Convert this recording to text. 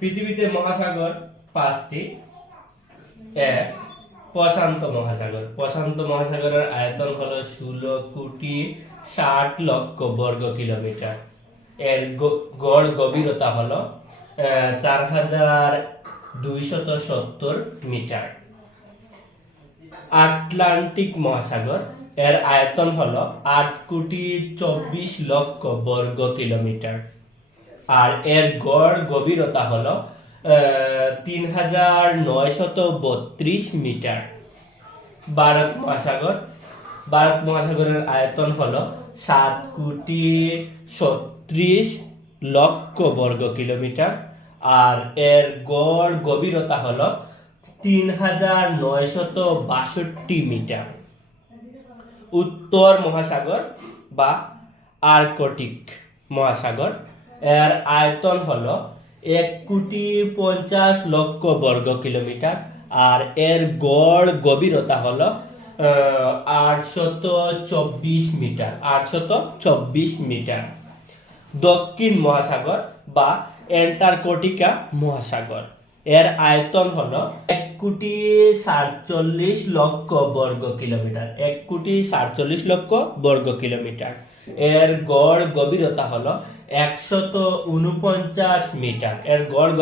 পৃথিবীতে মহাসাগর 5টি। এক, প্রশান্ত মহাসাগর। প্রশান্ত মহাসাগরের আয়তন হলো 16,60,00,000 বর্গ কিলোমিটার। এর গড় গভীরতা হলো 4,270 মিটার। আটলান্টিক মহাসাগর, এর আয়তন হলো 8,24,00,000 বর্গ কিলোমিটার আর এর গড় গভীরতা হলো 3,932 মিটার। ভারত মহাসাগর, ভারত মহাসাগরের আয়তন হলো 7,30,00,000 বর্গ কিলোমিটার আর এর গড় গভীরতা হলো 3,962 মিটার। উত্তর মহাসাগর বা আর্কটিক মহাসাগর, এর আয়তন হলো 1,50,00,000 বর্গ কিলোমিটার আর এর গড় গভীরতা হলো 824 মিটার। দক্ষিণ মহাসাগর বা অ্যান্টার্কটিকা মহাসাগর, এর আয়তন হলো 1,47,00,000 বর্গ কিলোমিটার। 1,47,00,000 বর্গ কিলোমিটার। এর গড় গভীরতা হলো 149 মিটার। এর গড়